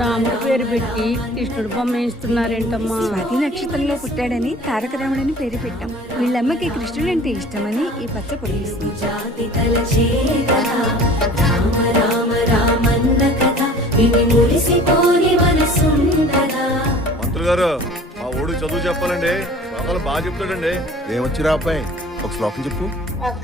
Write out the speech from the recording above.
రాముడి పేరు పెట్టి కృష్ణుడు బొమ్మ వేస్తున్నారేంటమ్మా? స్వాతి నక్షత్రంలో పుట్టాడని తారక రాముడని పేరు పెట్టాం. వీళ్ళమ్మకి కృష్ణుడు అంటే ఇష్టమని ఈ పచ్చ పొడిస్తుంది. మంత్రులు గారు మా ఊడికి చదువు చెప్పాలండి. శ్లోకాలు బాగా చెప్తాడండి. ఏమొచ్చిరా అబ్బాయి, ఒక శ్లోకం చెప్పు.